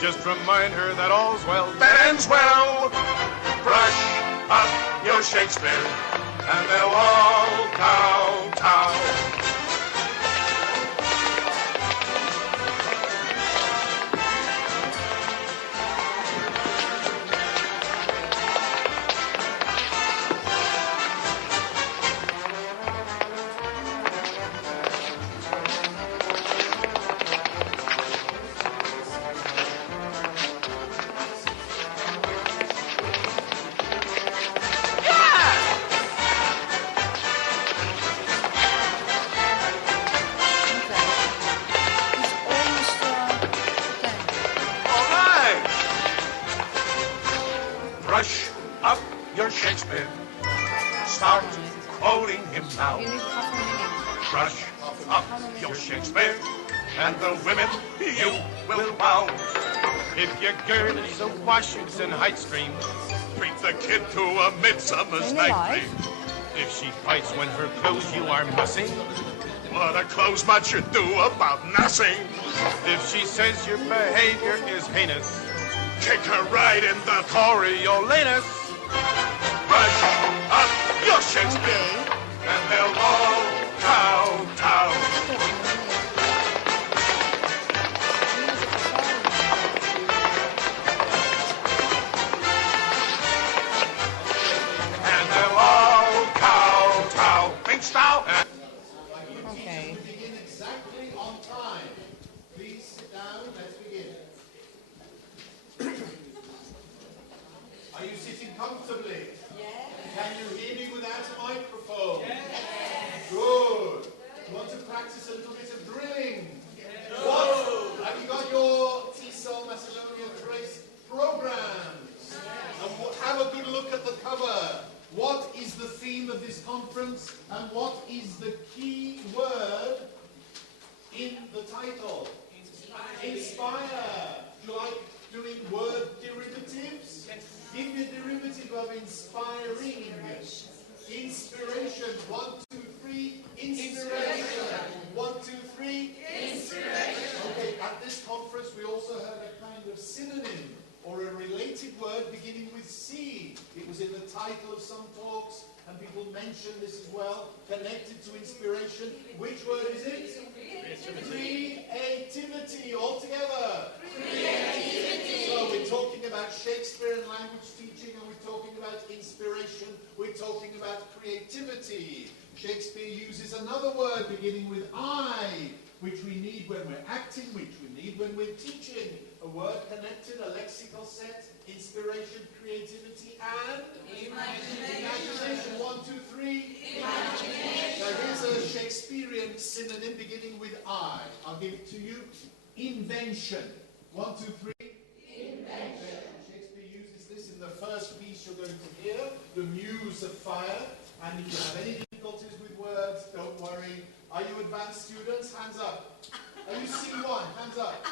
Just remind her that all's well that ends well. Brush up your Shakespeare, and they'll all kowtow. Brush up your Shakespeare. Start quoting him now. Brush up your Shakespeare, and the women you will wow. If your girl is a Washington Heights dream, Treat the kid to a Midsummer's Night Dream. if she fights when her clothes you are mussing, What a close much should do about nothing. if she says your behavior is heinous, Kick her right in the Coriolanus, brush up your Shakespeare, and they'll all kowtow. And they'll all kowtow. Thinkst thou? Okay. Begin exactly on time. Please sit down. Let's begin. Are you sitting comfortably? Yes. Can you hear me without a microphone? Yes. Good. You want to practice a little bit of drilling? Yes. What? Have you got your tesol Macedonia Trace programs? Yes. And have a good look at the cover. What is the theme of this conference, and what is the key word in the title? Inspire. Do you like doing word derivatives? Give me a derivative of inspiring. Inspiration. 1, 2, 3. Inspiration. 1, 2, 3. Inspiration. Okay, at this conference we also heard a kind of synonym or a related word beginning with C. It was in the title of some talks, and people mentioned this as well, connected to inspiration. Which word is it? Creativity. All together. Creativity. So we're talking about Shakespeare and language teaching, and we're talking about inspiration. We're talking about creativity. Shakespeare uses another word beginning with I, which we need when we're acting, which we need when we're teaching. A word connected, a lexical set, inspiration, creativity, and imagination. 1, 2, 3. Imagination. Now here's a Shakespearean synonym beginning with I. I'll give it to you. Invention. 1, 2, 3. Invention. Shakespeare uses this in the first piece you're going to hear, The Muse of Fire. And if you have any difficulties with words, don't worry. Are you advanced students? Hands up. Are you C1? Hands up.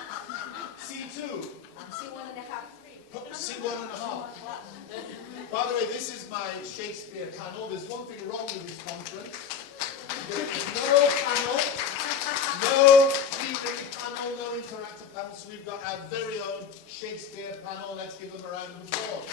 C2? I'm C1.5. C1.5. By the way, this is my Shakespeare panel. There's one thing wrong with this conference. There's no panel, no plenary panel, no interactive panel. So we've got our very own Shakespeare panel. Let's give them a round of applause.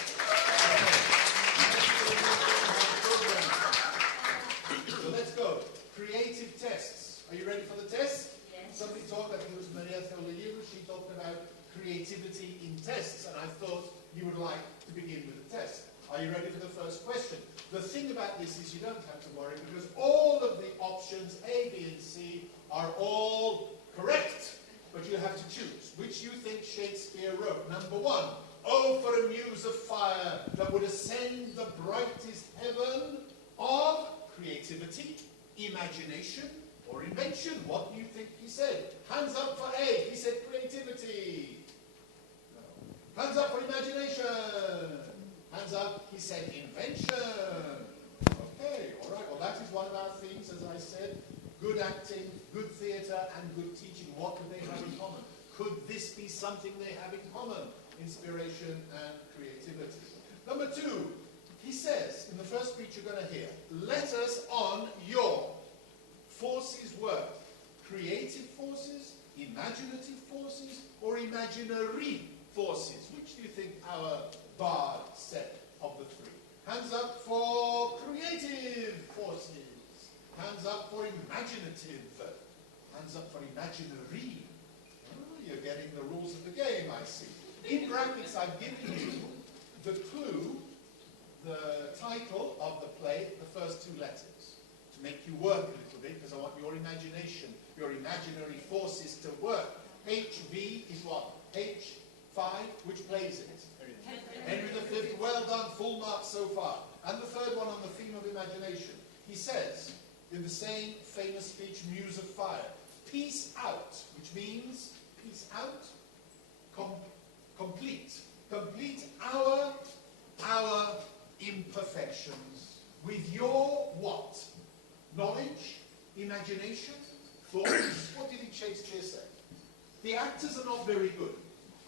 So let's go. Creative tests. Are you ready for the test? Yes. Somebody talked, I think it was Maria Theoliou, she talked about creativity in tests, and I thought you would like to begin with a test. Are you ready for the first question? The thing about this is you don't have to worry, because all of the options A, B, and C are all correct, but you have to choose which you think Shakespeare wrote. Number 1, oh, for a muse of fire that would ascend the brightest heaven of creativity, imagination, or invention. What do you think he said? Hands up for A. He said creativity. No. Hands up for imagination. Hands up. He said invention. Okay, all right. Well, that is one of our themes, as I said. Good acting, good theatre, and good teaching. What do they have in common? Could this be something they have in common? Inspiration and creativity. Number 2. He says, in the first speech you're going to hear, let us on your forces work. Creative forces, imaginative forces, or imaginary forces. Which do you think our bard said of the three? Hands up for creative forces. Hands up for imaginative. Hands up for imaginary. Oh, you're getting the rules of the game, I see. In brackets, I've given you the clue, the title of the play, the first two letters, to make you work a little bit, because I want your imagination, your imaginary forces to work. HV is what? H5, which plays it? Henry V. Well done, full marks so far. And the third one on the theme of imagination. He says, in the same famous speech, Muse of Fire, peace out, which means, peace out, complete. Complete our imperfections with your what? Knowledge, imagination, thoughts. What do you think Shakespeare said? The actors are not very good.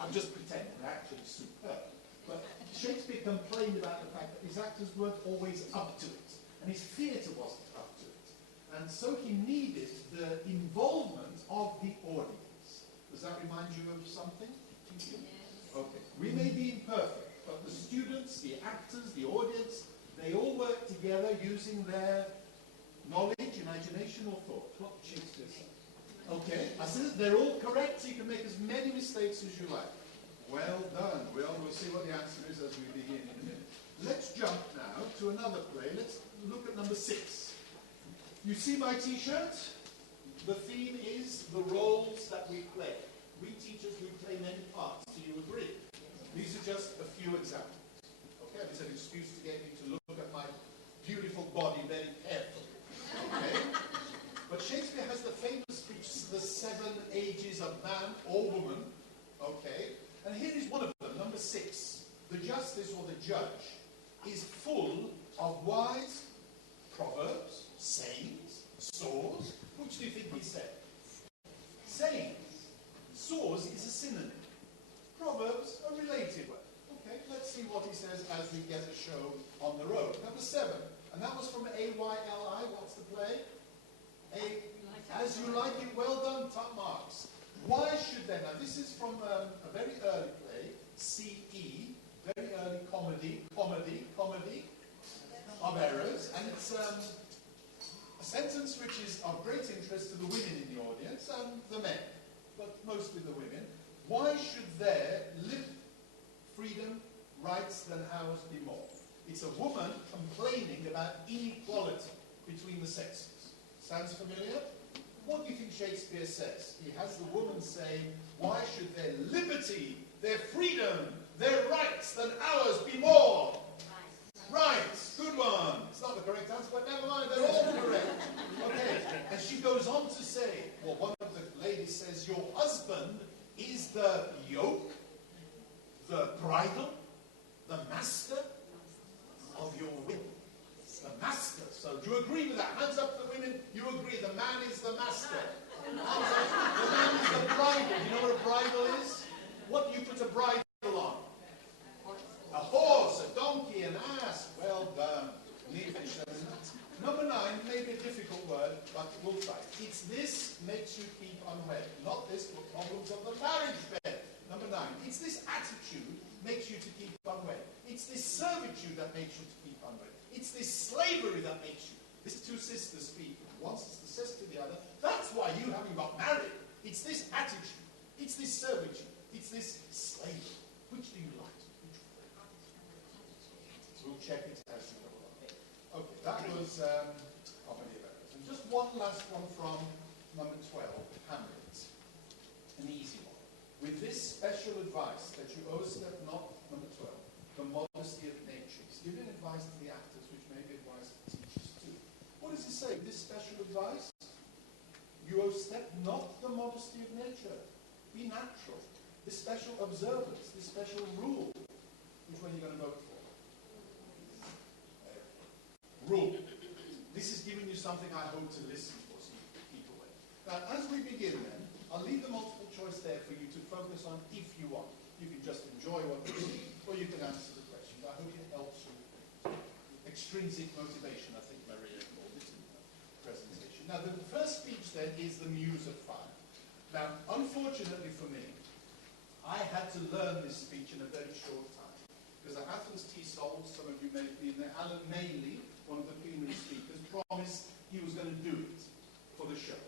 I'm just pretending, they're actually superb. But Shakespeare complained about the fact that his actors weren't always up to it. And his theatre wasn't up to it. And so he needed the involvement of the audience. Does that remind you of something? Yes. Okay. We may be imperfect, but the students, the actors, the audience, they all work together using their knowledge, imagination, or thought. What did Shakespeare say? Okay. I said they're all correct, so you can make as many mistakes as you like. Well done. We'll see what the answer is as we begin in a minute. Let's jump now to another play. Let's look at number 6. You see my t-shirt? The theme is the roles that we play. We teachers, we play many parts. Do you agree? These are just a few examples. Okay, it's an excuse to get you to look at my beautiful body very carefully. Okay? But Shakespeare has the famous speech, The 7 Ages of Man or Woman. Okay? And here is one of them, number 6. The justice or the judge is full of wise proverbs, sayings, saws. Which do you think he said? Sayings. Saws is a synonym. Proverbs, a related one. Okay, let's see what he says as we get the show on the road. Number 7. And that was from A-Y-L-I. What's the play? As You Like It. Well done, top marks. Why should they? Now, this is from a very early play, C.E., very early comedy of errors, and it's a sentence which is of great interest to the women in the audience and the men, but mostly the women. Why should their live freedom, rights than ours be more? It's a woman complaining about inequality between the sexes. Sounds familiar? What do you think Shakespeare says? He has the woman say, why should their liberty, their freedom, their rights than ours be more? Right, good one. It's not the correct answer, but never mind, they're all correct. Okay, and she goes on to say, well, one of the ladies says, your husband is the yoke, the bridle, the master of your will. The master. So do you agree with that? Hands up for the women. You agree. The man is the master. Hands up. The man is the bridle. You know what a bridle is? What do you put a bridle on? A horse, a donkey, an ass. Well done. Number 9 may be a difficult word, but we'll try. It's this makes you keep unwed. Not this, but problems of the marriage bed. Number 9. It's this attitude makes you to keep unwed. It's this servitude that makes you to keep unwed. It's this slavery that makes you. These two sisters speak. One sister says to the other, that's why you haven't got married. It's this attitude. It's this servitude. It's this slavery. Which do you like? We'll check it as we go along. Okay, that was comedy of errors. And just one last one from number 12, Hamlet. An easy one. With this special advice that you overstep not, number 12, the modesty of nature. He's giving advice to the actors, which may be advice to teachers too. What does he say? This special advice? You overstep not the modesty of nature. Be natural. This special observance, this special rule. Which one are you going to vote for? Rule. This is giving you something I hope to listen for, so you keep away. Now, as we begin then, I'll leave the multiple choice there for you to focus on if you want. You can just enjoy what you see, or you can answer the question. I hope it helps you. Extrinsic motivation, I think Maria called it in the presentation. Now, the first speech then is the Muse of Fire. Now, unfortunately for me, I had to to learn this speech in a very short time. Because at Athens tesol, some of you may have been there, Alan Maley, one of the plenary speakers, promised he was going to do it for the show.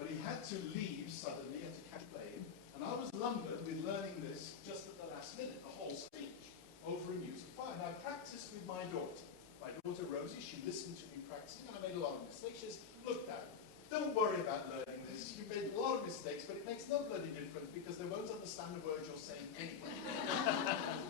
But he had to leave suddenly, had to catch a plane, and I was lumbered with learning this just at the last minute, the whole speech, over in use of fire. And I practiced with my daughter. My daughter Rosie, she listened to me practicing, and I made a lot of mistakes. She says, look, Dad, don't worry about learning this. You made a lot of mistakes, but it makes no bloody difference because they won't understand the words you're saying anyway.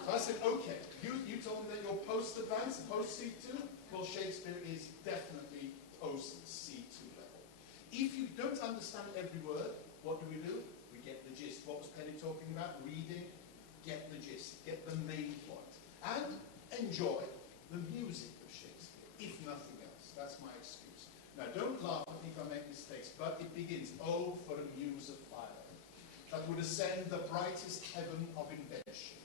So I said, okay, you told me that you're post-advanced, post-C2? Well, Shakespeare is definitely post-C2 level. If you don't understand every word, what do? We get the gist. What was Penny talking about? Reading, get the gist, get the main point. And enjoy the music of Shakespeare, if nothing else. That's my excuse. Now, don't laugh at me if I make mistakes, but it begins, oh, for a muse of fire, that would ascend the brightest heaven of invention.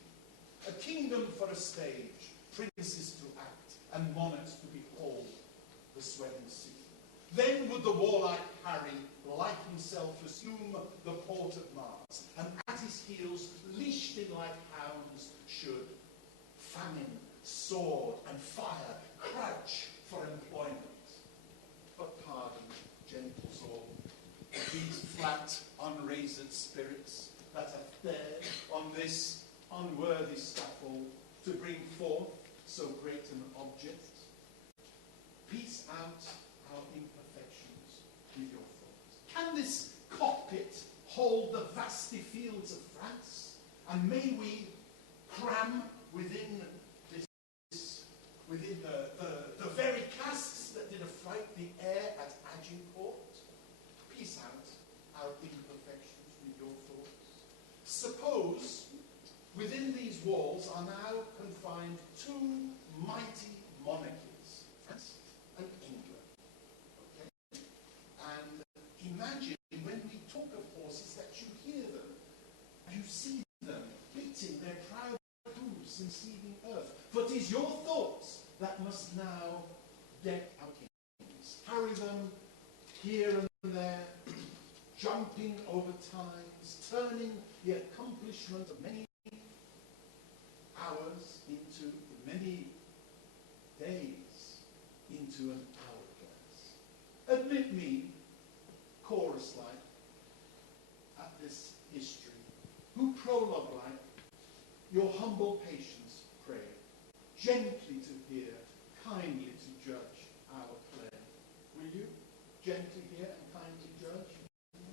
A kingdom for a stage, princes to act, and monarchs to behold the swelling sea. Then would the warlike Harry, like himself, assume the port of Mars, and at his heels, leashed in like hounds, should famine, sword, and fire crouch for employment. But pardon, gentle soul, these flat, unraised spirits that have dared on this unworthy scaffold to bring forth so great an object. Piece out our imperfections with your thoughts. Can this cockpit hold the vasty fields of France? And may we cram within the very casks that did affright the air at Agincourt? Piece out our imperfections with your thoughts. Suppose within these walls are now confined two mighty monarchies, France and England. Okay? And imagine when we talk of horses that you hear them, you see them beating their proud hooves and seething earth. For it is your thoughts that must now deck our kings, carry them here and there, jumping over times, turning the accomplishment of many hours into many days into an hourglass. Admit me, chorus-like, at this history, who prologue-like, your humble patience pray, gently to hear, kindly to judge our play. Will you gently hear and kindly judge?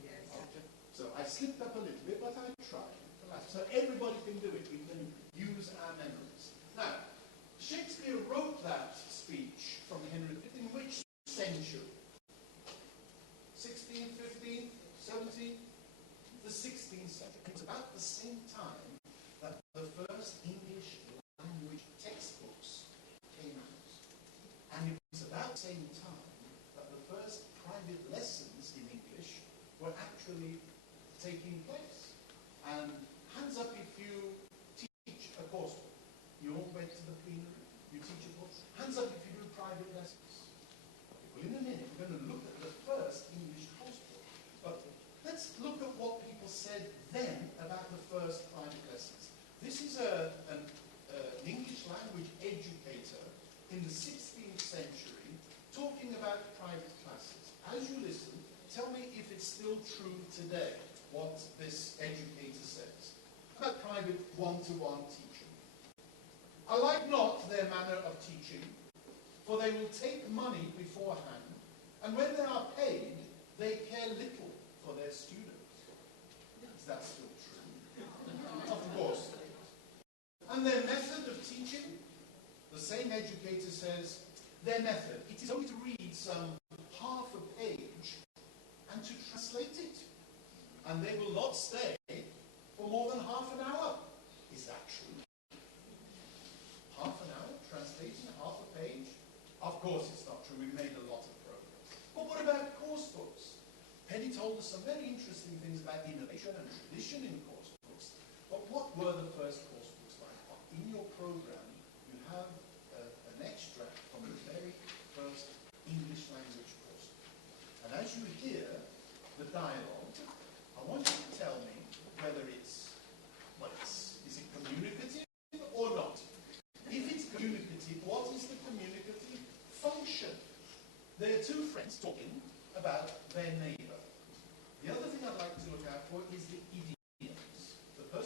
Yes. Okay. So I slipped up a little bit, but I tried. So everybody can do it. We can use our memories. Now, Shakespeare wrote that speech from Henry V in which century? 16th, 15th, 17th? The 16th century. It's about the same time that the first English language textbooks came out. And it was about the same time that the first private lessons in English were actually taking place. And hands up if you teach a coursework. You all went to the plenary, you teach a course. Hands up if you do private lessons. Well, in a minute, we're going to look at the first English coursework. But let's look at what people said then about the first private lessons. This is an English language educator in the 16th century talking about private classes. As you listen, tell me if it's still true today, what this educator says about private one-to-one teaching. I like not their manner of teaching, for they will take money beforehand, and when they are paid, they care little for their students. Is that still true? Of course. And their method of teaching, the same educator says, their method, it is only to read some half a page and to translate it. And they will not stay for more than half an hour. Is that true? Half an hour translating half a page? Of course it's not true. We've made a lot of progress. But what about course books? Penny told us some very interesting things about innovation and tradition in course books. But what were the first course books like? In your program, you have an extract from the very first English language course book. And as you hear the dialogue, I want you to tell me whether it's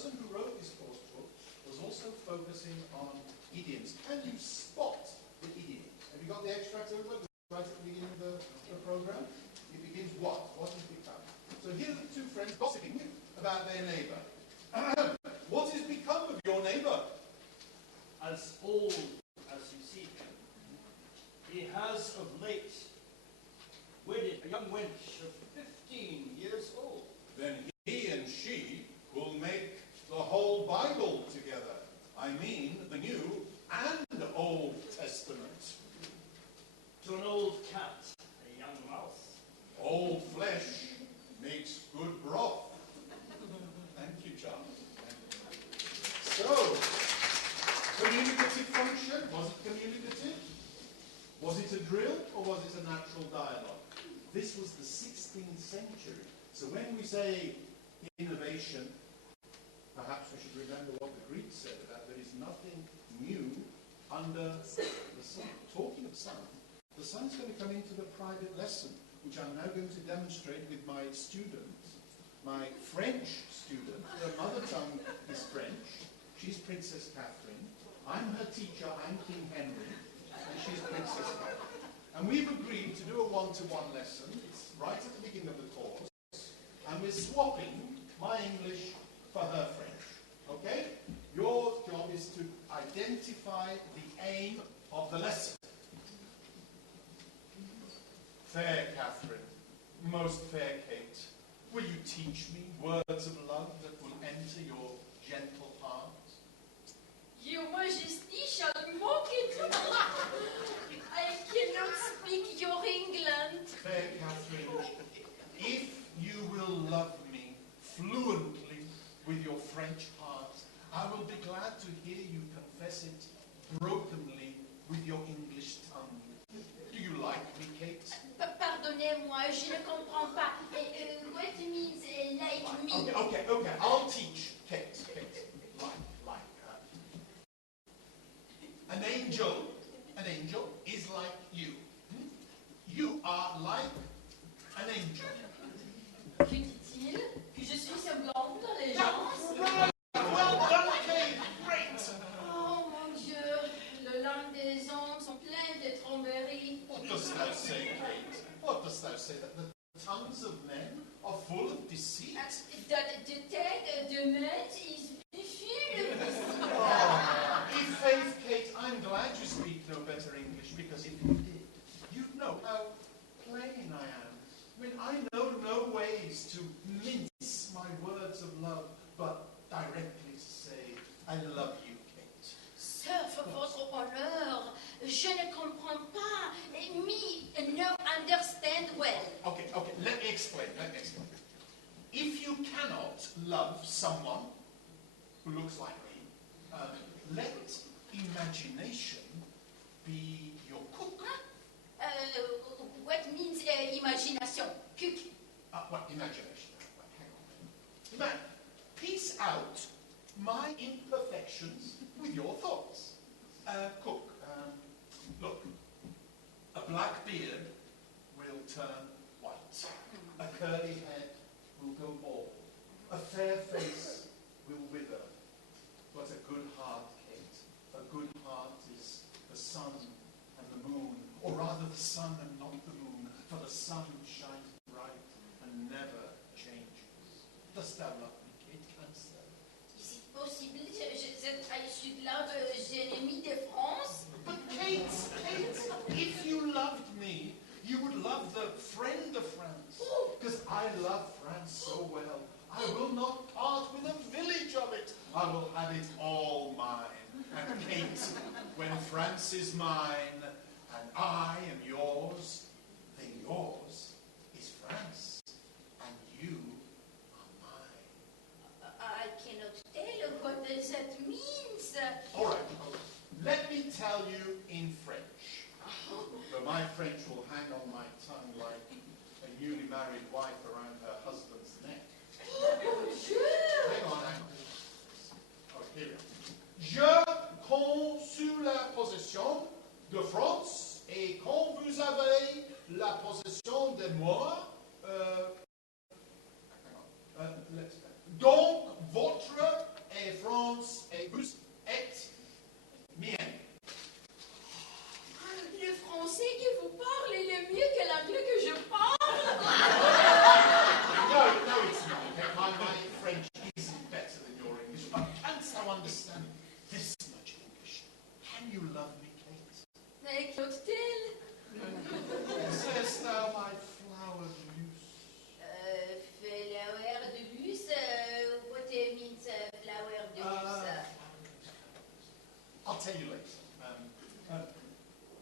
person who wrote this course book was also focusing on idioms. Can you spot the idioms? Have you got the extract over right at the beginning of the program? It begins what? What has become? So here are the two friends gossiping about their neighbour. What has become of your neighbour? As old as you see him, he has of late wedded a young wench of 15 years old. Then he and she will make the whole Bible together. I mean, the New and Old Testament. To an old cat, a young mouse. Old flesh makes good broth. Thank you, Charles. So, communicative function, was it communicative? Was it a drill or was it a natural dialogue? This was the 16th century. So when we say innovation, perhaps we should remember what the Greeks said about there is nothing new under the sun. Talking of sun, the sun's going to come into the private lesson, which I'm now going to demonstrate with my student, my French student. Her mother tongue is French. She's Princess Catherine. I'm her teacher, I'm King Henry, and she's Princess Catherine. And we've agreed to do a one-to-one lesson. It's right at the beginning of the course. And we're swapping my English for her French. Okay? Your job is to identify the aim of the lesson. Fair Catherine, most fair Kate, will you teach me words of love that will enter your gentle heart? Your Majesty shall mock it. I cannot speak your England. Fair Catherine, if you will love me fluently with your French heart, I will be glad to hear you confess it brokenly with your English tongue. Do you like me, Kate? Pardonnez-moi, je ne comprends pas. What means like me? Okay. I'll teach Kate. Like. An angel is like you. You are like an angel. Que dit-il? Que je suis semblante dans les gens? Well done, Kate. Great. Oh mon Dieu, les langues des hommes sont pleines de tromperies. What dost thou say, Kate? What dost thou say? That the tongues of men are full of deceit? That the tête de maître is filled with In faith, Kate, I'm glad you speak no better English, because if you did, you'd know how plain I am. I mean, I know no ways to mince my words of love, but directly to say, I love you, Kate. Sauf votre honneur, je ne comprends pas. Me no understand well. Okay, let me explain. If you cannot love someone who looks like me, let imagination be your cook. What means imagination? Cook. What imagination? Hang on. Piece out my imperfections with your thoughts. Cook. Look. A black beard will turn white. A curly head will go bald. A fair face will wither. But a good heart, Kate, a good heart is the sun and the moon, or rather the sun and not the moon, for the sun shines bright and never changes. Dost thou love me, Kate? Canst thou? Is it possible that I should love the enemy de France? But Kate, if you loved me, you would love the friend of France. Because I love France so well. I will not part with a village of it. I will have it all mine. And Kate, when France is mine, and I am yours, then yours is France, and you are mine. I cannot tell what that means. All right. Let me tell you in French. Though my French will hang on my tongue like a newly married wife around her husband's neck. Hang on. Oh, here we go. Je prends sous la possession de France, et quand vous avez la possession de moi, donc votre understanding this much English. Can you love me, Kate? Mais cocktail? Sayest thou my flower muse? Flower de bus? What means flower de bus? I'll tell you later.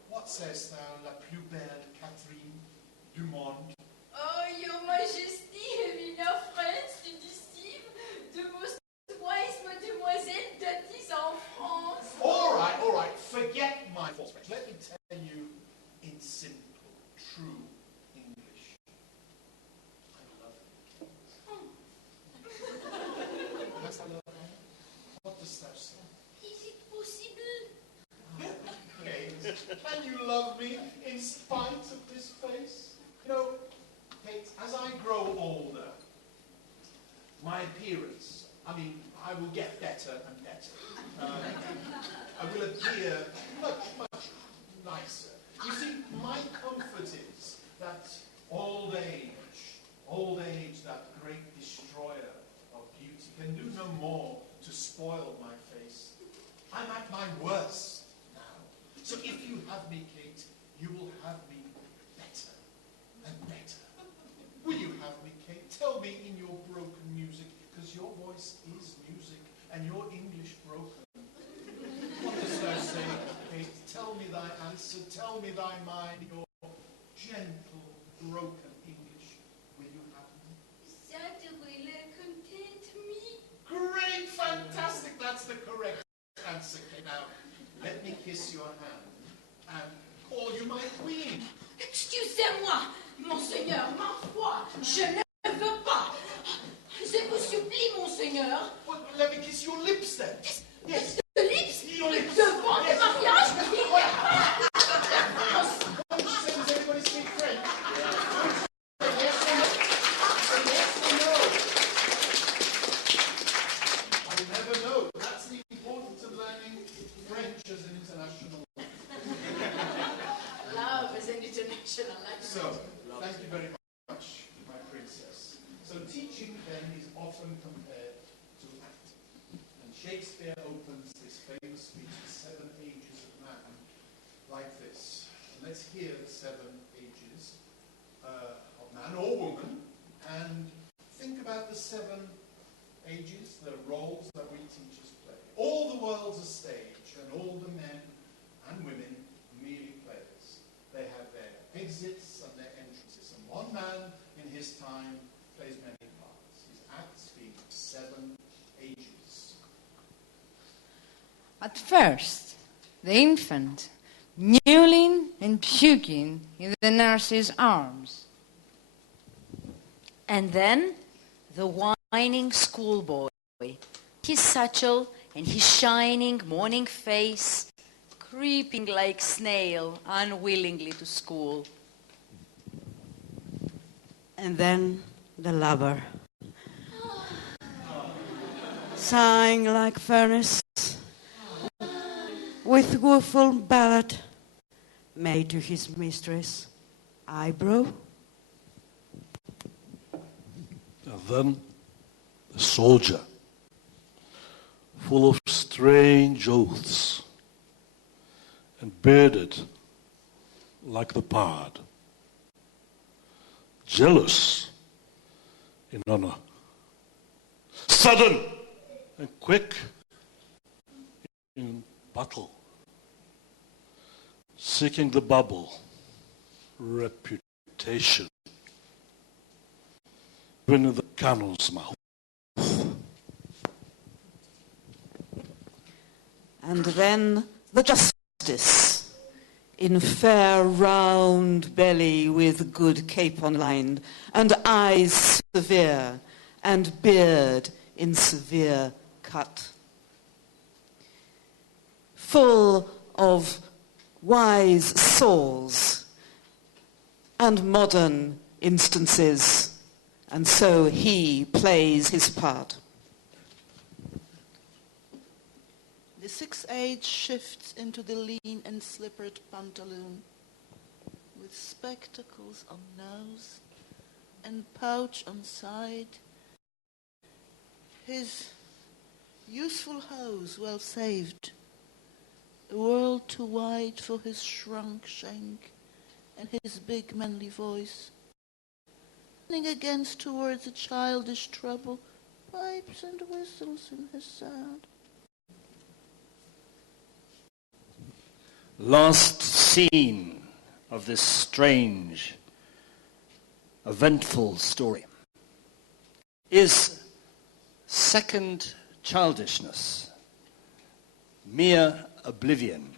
What sayest thou, la plus belle Catherine du monde? Oh, your majesty, Mina France, du disciple, the most wise mademoiselle that is en France. All right. Forget my false French. Let me tell you in simple, true English. I love you. Dost thou love me? What dost thou say? Is it possible? Kate, can you love me in spite of this face? You know, Kate, as I grow older, my appearance, I will get better and better. I will appear much nicer. You see, my comfort is that old age, that great destroyer of beauty, can do no more to spoil my face. I'm at my worst now. So if you have me, Kate, you will have me better and better. Will you have me, Kate? Tell me in your broken music, because your voice is music, and your English broken. What dost thou say, Kate? Tell me thy answer, tell me thy mind, your gentle, broken English. Will you have me? That will content me. Great, fantastic, that's the correct answer. Now, let me kiss your hand, and call you my queen. Excusez-moi, monseigneur, ma foi, je ne veux pas. Je vous supplie, monseigneur. Well, let me kiss your lips then. Yes. The lips? Your lips. Devant le mariage? Does everybody speak French? Yes or no? Yes or no? I'll never know. That's the importance of learning French as an international language. Love is an international language. So, thank you very much, my princess. So teaching then is often compared to acting. And Shakespeare opens this famous speech, The 7 Ages of Man, like this. And let's hear the 7 ages of man or woman, and think about the 7 ages, the roles that we teachers play. All the world's a stage, and all the men and women merely players. They have their exits and their entrances, and one man in his time plays many parts. His acts being 7 ages. At first, the infant, mewling and puking in the nurse's arms. And then the whining schoolboy, his satchel and his shining morning face, creeping like snail unwillingly to school. And then the lover, sighing like furnace, with woeful ballad made to his mistress, eyebrow. And then the soldier, full of strange oaths, and bearded like the pard, jealous in honor, sudden and quick in battle, seeking the bubble, reputation, even in the cannon's mouth. And then the justice, in fair round belly with good capon lined, and eyes severe, and beard in severe cut. Full of wise saws and modern instances, and so he plays his part. The 6th age shifts into the lean and slippered pantaloon, with spectacles on nose and pouch on side. His Useful hose well saved. A world too wide for his shrunk shank and his big manly voice. Running against towards a childish trouble, pipes and whistles in his sound. Last scene of this strange, eventful story is second childishness, mere oblivion,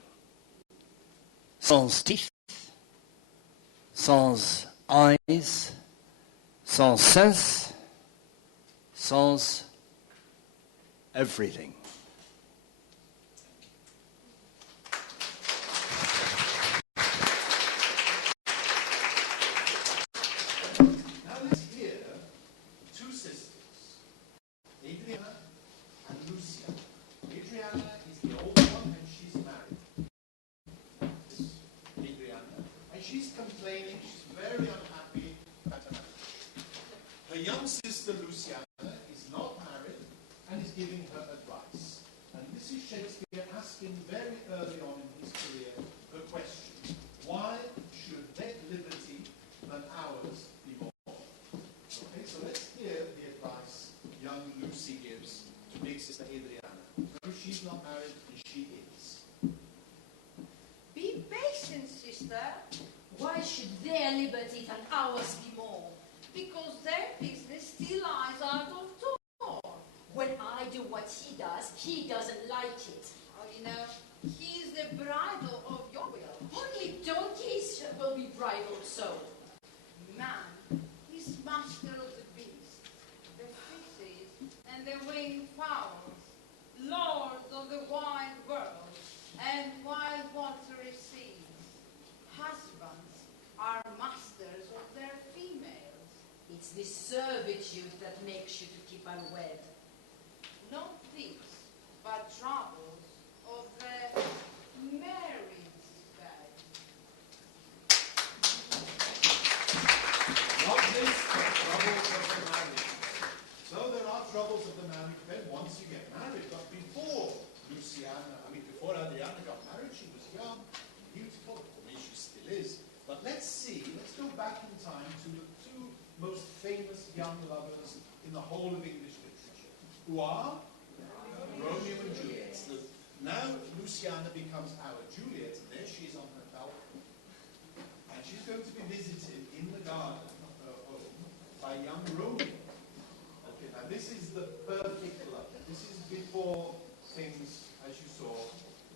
sans teeth, sans eyes, sans sense, sans everything. Now let's hear two sisters, Adriana and Lucia. Adriana is the older one and she's married. Adriana. And she's complaining, she's very unhappy at her marriage. Her young sister Luciana is not married and is giving her advice. And this is Shakespeare asking very early on in his career the question, why should their liberty than ours be more? Okay, so let's hear the advice young Lucy gives to big sister Adriana. No, she's not married and she is. Be patient, sister. Why should their liberty than ours be more? Because their business still lies out of door. When I do what he does, he doesn't like it. Oh, you know, he's the bridle of your will. Only donkeys will be bridled so. Man is master of the beast, the fishes and the winged fowls, lords of the wide world and wide watery seas. Husbands are masters of their females. It's the servitude that makes you to keep unwed. Not these, but troubles of the married bed. Not this, but troubles of the marriage. So there are troubles of the marriage bed once you get married. But before before Adriana got married, she was young, beautiful. I mean, she still is. But let's go back in time to the two most famous young lovers in the whole of English literature, who are Romeo and Juliet. So now Luciana becomes our Juliet, and there she is on her balcony. And she's going to be visited in the garden of her home by young Romeo. Okay, now this is the perfect love. This is before things, as you saw,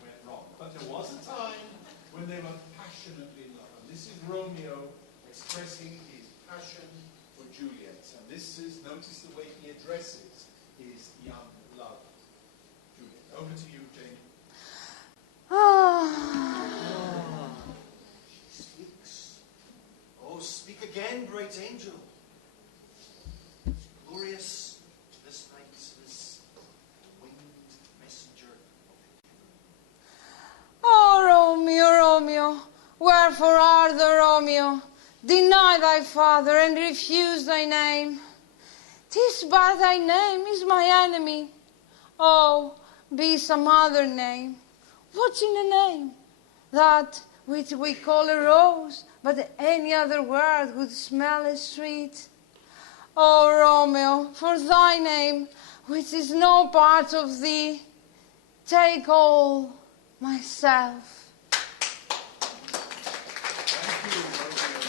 went wrong. But there was a time when they were passionately in love. And this is Romeo expressing his passion for Juliet. And this is, notice the way he addresses his young love, Juliet. Over to you, Jane. She speaks. Oh, speak again, great angel. Glorious this night, this winged messenger. Oh, Romeo, Romeo, wherefore art thou, Romeo? Deny thy father and refuse thy name. 'Tis but thy name is my enemy. Oh, be some other name. What's in a name? That which we call a rose, but any other word would smell as sweet. Oh, Romeo, for thy name, which is no part of thee, take all myself. Thank you, Romeo.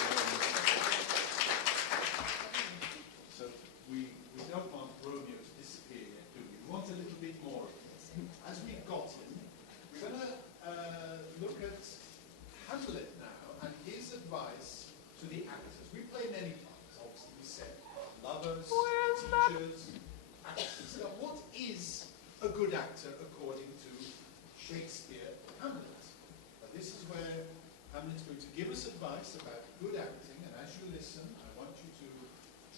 So we don't want Romeo to disappear yet, do we? We want a little bit more of him. As we've got him, we're going to look at Hamlet now and his advice to the actors. We play many parts, obviously. We said lovers, teachers, actors. Now, what is a good actor according to Shakespeare Hamlet? This is where Hamlet's going to give us advice about good acting, and as you listen, I want you to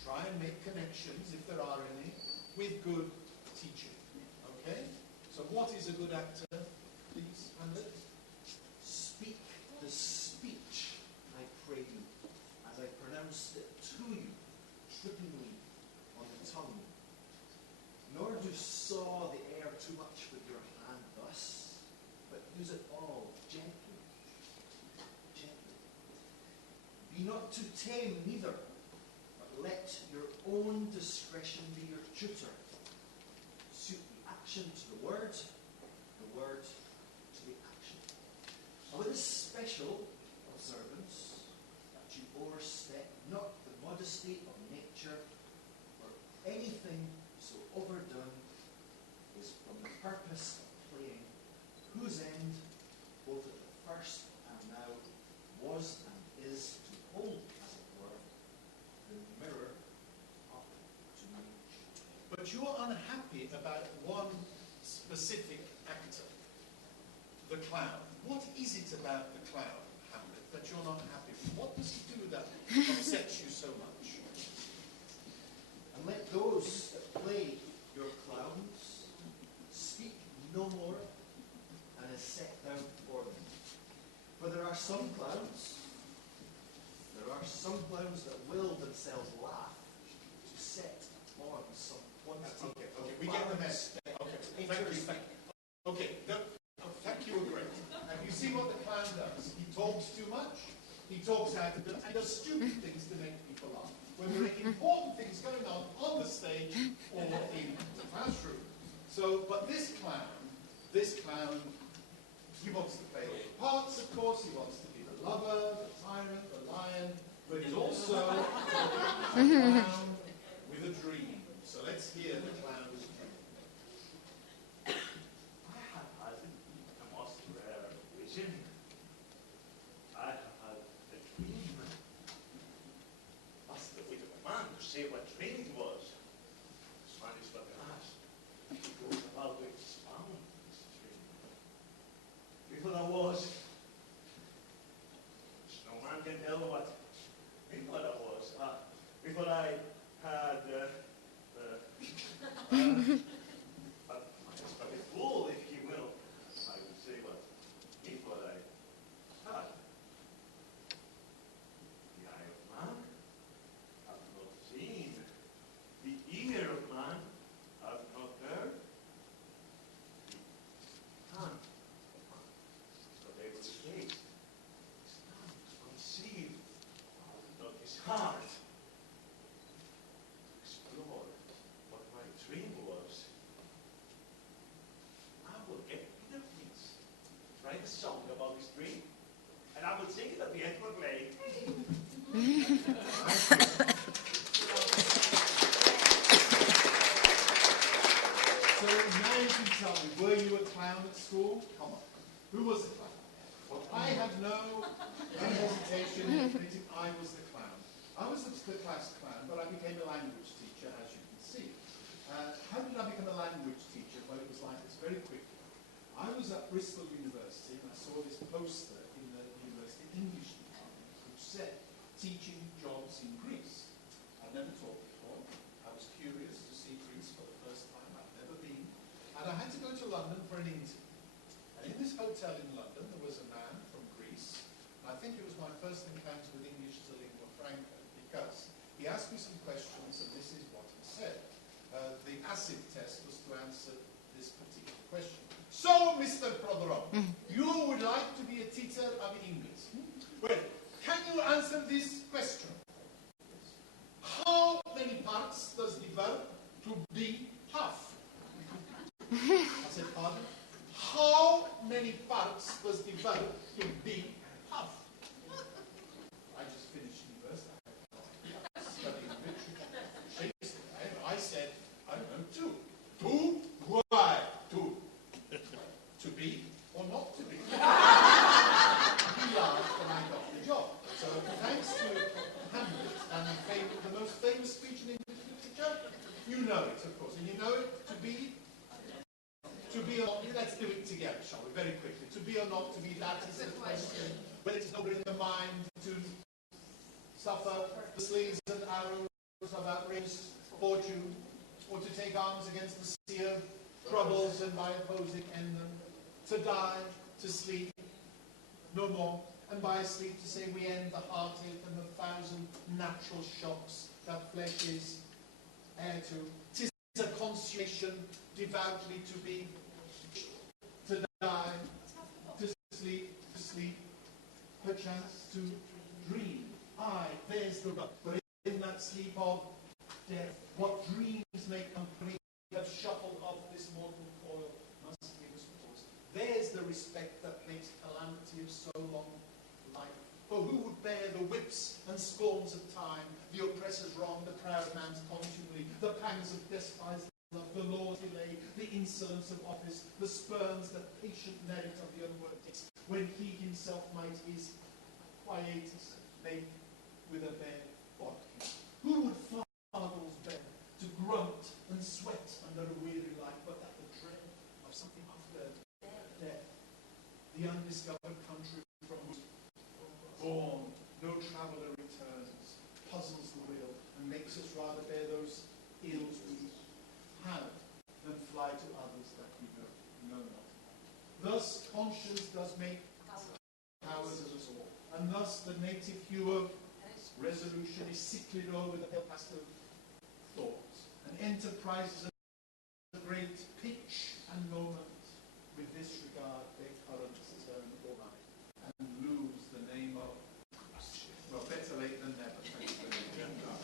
try and make connections, if there are any, with good teaching. Okay? So what is a good actor, please, Hamlet? Speak the speech, I pray you, as I pronounced it to you, trippingly on the tongue. Nor do saw the air use it all gently. Gently. Be not too tame neither, but let your own discretion be your tutor. Suit the action to the word to the action. And with a special observance that you overstep not the modesty of nature, or anything so overdone is from the purpose of playing, whose end, both at the first and now, was and is to hold, as it were, the mirror up to nature. But you are unhappy about one specific actor, the clown. What is it about the clown, Hamlet, that you're not happy with? What does he do that upsets you so much? And let those that play your clowns speak no more than is set down for them. For there are some clowns that will themselves laugh to set on some quantity. Okay, we get the message. Okay, thank you. Okay, thank you, great. And you see what the clown does? He talks too much. He talks out of it and does stupid things to make people laugh. When there are important things going on the stage or in the classroom. So, but this clown, he wants to play all the parts, of course. He wants to be the lover, the tyrant, the lion, but he's also a clown with a dream. So let's hear the clown's dream. I have had a most rare vision. I have had a dream. Ask the wit of a man to say what dream it was. This man is but an ass. He goes about to expound his dream. Before I was, no man can tell what before I was. Before I had but a fool, if you will, I would say what before I had. The eye of man hath not seen, the ear of man hath not heard, the hand of man not able to taste, his tongue to conceive, not his heart to explore what my dream was. I will get Peter Please to write a song about his dream, and I will sing it at the end of the play. So now you can tell me, were you a clown at school? Come on. Who was the clown? Well, I have no hesitation in admitting I was the clown. I was the class clown, but I became a language teacher, as you can see. How did I become a language teacher? Well, it was like this, very quickly. I was at Bristol University, and I saw this poster in the university English department, which said, teaching jobs in Greece. I'd never taught before. I was curious to see Greece for the first time. I'd never been. And I had to go to London for an interview. And in this hotel in London, there was a man from Greece. And I think it was my first encounter with English as a lingua franca, because he asked me some questions, and this is what he said. The acid test was to answer this particular question. So, Mr. Prodorov, you would like to be a teacher of English. Well, can you answer this question? How many parts does the verb to be half? I said, pardon? How many parts does the verb to be half? I just finished university. I studied literature, Shakespeare. I said, I don't know, two. Two? Why? Two. To be or not to be? He laughed and I got the job. So thanks to Hamlet and the most famous speech in English literature, you know it, of course. And you know it to be or not. Let's do it together, shall we? Very quickly. To be or not to be, that is the question. Whether it's nobody in the mind to suffer the slings and arrows of outrageous fortune, or to take arms against the sea of troubles and by opposing end them, to die, to sleep, no more, and by sleep to say we end the heartache and the thousand natural shocks that flesh is heir to. 'Tis a consummation devoutly to be, to die, to chance to dream. Aye, there's the rub. But in that sleep of death, what dreams may company have shuffled off this mortal coil must give us pause. There's the respect that makes calamity of so long life. For who would bear the whips and scorns of time, the oppressor's wrong, the proud man's contumely, the pangs of despised love, the law's delay, the insolence of office, the spurns, the patient merit of the unworked, when he himself might his quietus make with a bare bodkin? Who would fardels bear to grunt and sweat under a weary life, but that the dread of something after death, the undiscovered country from which born, no traveller returns, puzzles the will, and makes us rather bear those ills we have than fly to others that we know not. Thus conscience does make powers of us all, and thus the native hue of resolution is sicklied over the pale past of thoughts, and enterprises of great pitch and moment with this regard their currents turn overnight and lose the name of, well, better late than never. Thanks very much.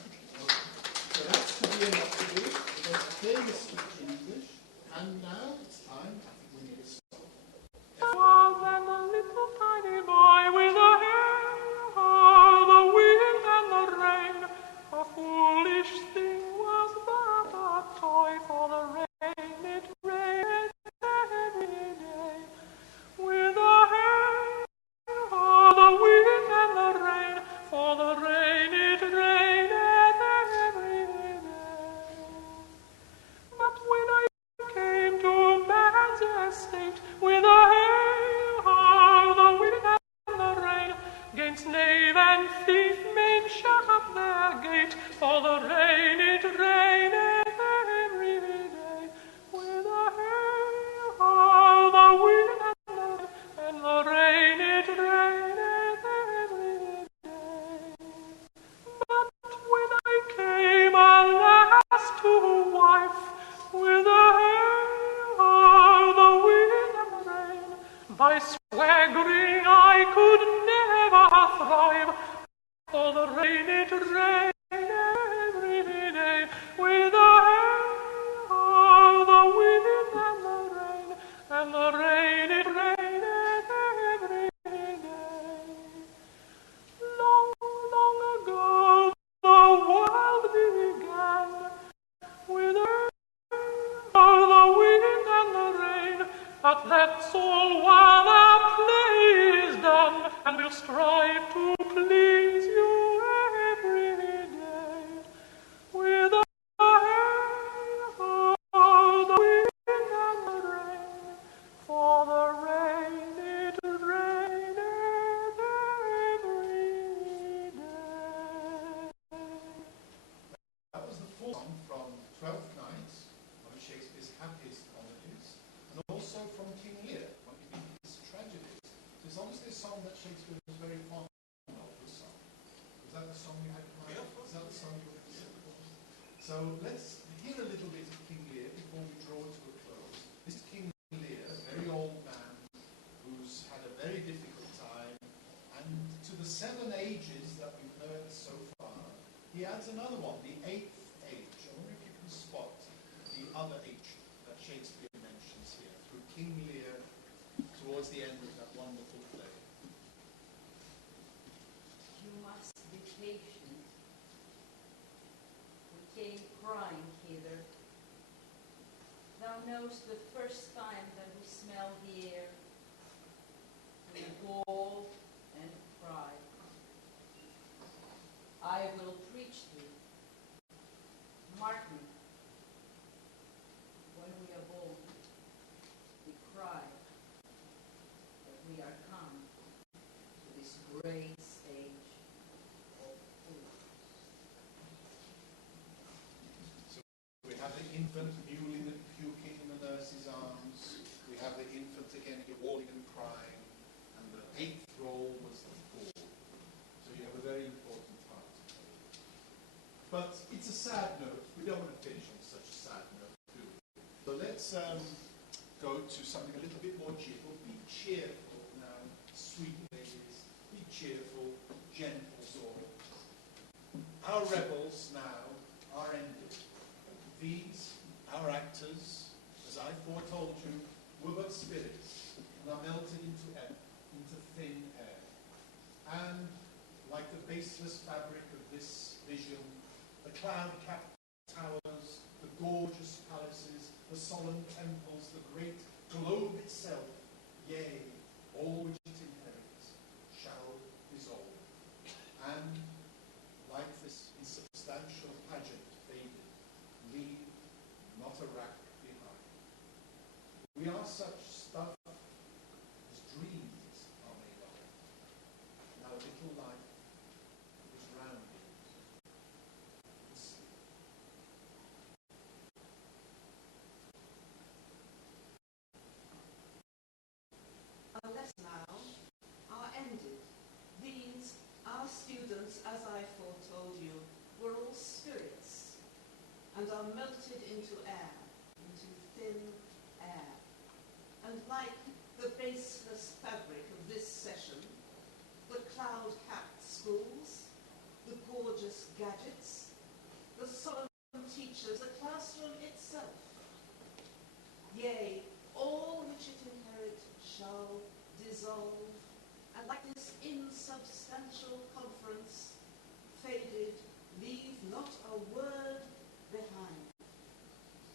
So that's to be enough to do. There's a famous speech in English, and now it's time, I think we need a song. Was and a little tiny boy with a hair, the wind and the rain, a foolish thing was but a toy, for the rain it rained every day. With a hair, the wind and the rain, for the rain it rained every day. But when I came to man's estate, with a hail, the wind and the rain, gainst knave and thief men shut up their gate, for the rain it rained every day. With a hail, the wind and the rain it rained every day. But when I came alas to wife, with a hail, the wind and the rain, by swaggering I could never thrive, for the rain it rained every day. With a hail, the wind and the rain it rained every day. Long, long ago the world began, with the wind and the rain, but that's all while our play is done, and we'll strive to please you every day. With the hail, the wind and the rain, for the rain it rained every day. That was the full song from Twelfth Night, one of Shakespeare's happiest comedies, and also from King Lear, one of his tragedies. So it's honestly a song that Shakespeare was very fond of, this song. Was that the song you had in mind? Is that the song you wanted to sing? So let's hear a little bit of King Lear before we draw to a close. This is King Lear, a very old man who's had a very difficult time, and to the 7 ages that we've heard so far, he adds another one, the 8th age. I wonder if you can spot the other H that Shakespeare mentions here, through King Lear towards the end of that wonderful play. You must be patient. We came crying hither. Thou knowest the first time that we smell the air, we bawl and cry. I will preach thee. Mark me. When we are bold, we cry that we are come to this great stage of fools. So we have the infant mewling and puking in the nurse's arms. We have the infant again wailing and crying. And the 8th role was the fool. So you have a very important part. But it's a sad note. We don't want to finish on such a sad note, do we? So let's go to something a little bit more cheerful. Be cheerful now, sweet ladies. Be cheerful, gentle soul. Our rebels now are ended. These, our actors, as I foretold you, were but spirits, and are melted into thin air. And, like the baseless fabric of this vision, the cloud-capped towers, the gorgeous palaces, the solemn temples, the great globe itself, yea, all which it inherits, shall dissolve. And, like this insubstantial pageant faded, leave not a rack behind. We are such stuff as dreams are made of. Now little life is rounded in sleep. Unless now are ended. These, our students, as I foretold you, were all spirits, and are melted into air, into thin air. And like the baseless fabric of this session, the cloud-hacked schools, the gorgeous gadgets, the solemn teachers, the classroom itself, yea, all which it inherit shall dissolve, and like this insubstantial conference, faded, leave not a word behind.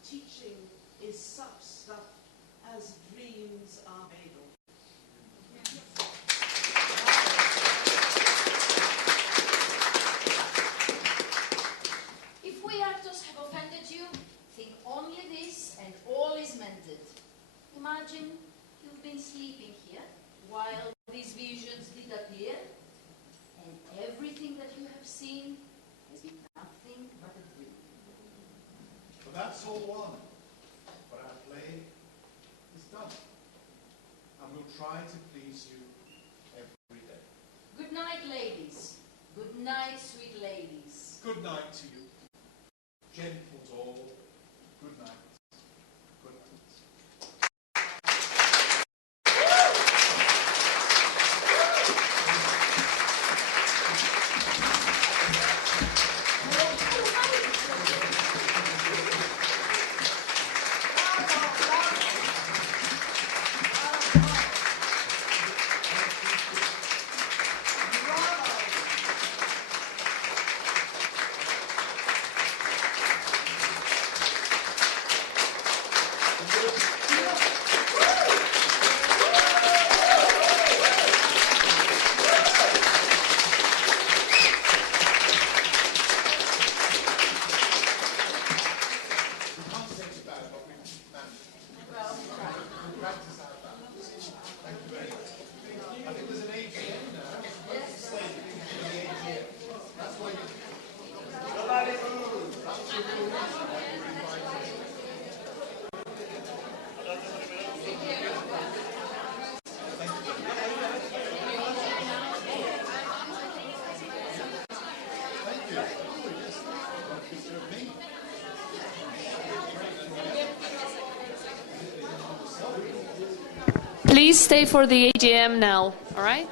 Teaching is such stuff as dreams are made of. If we actors have offended you, think only this and all is mended. Imagine you've been sleeping here while these visions did appear, and everything that you have seen has been nothing but a dream. But that's all one. For our play is done. And we'll try to please you every day. Good night, ladies. Good night, sweet ladies. Good night to you. Gentles all. Good night. Good night. Please stay for the AGM now, all right?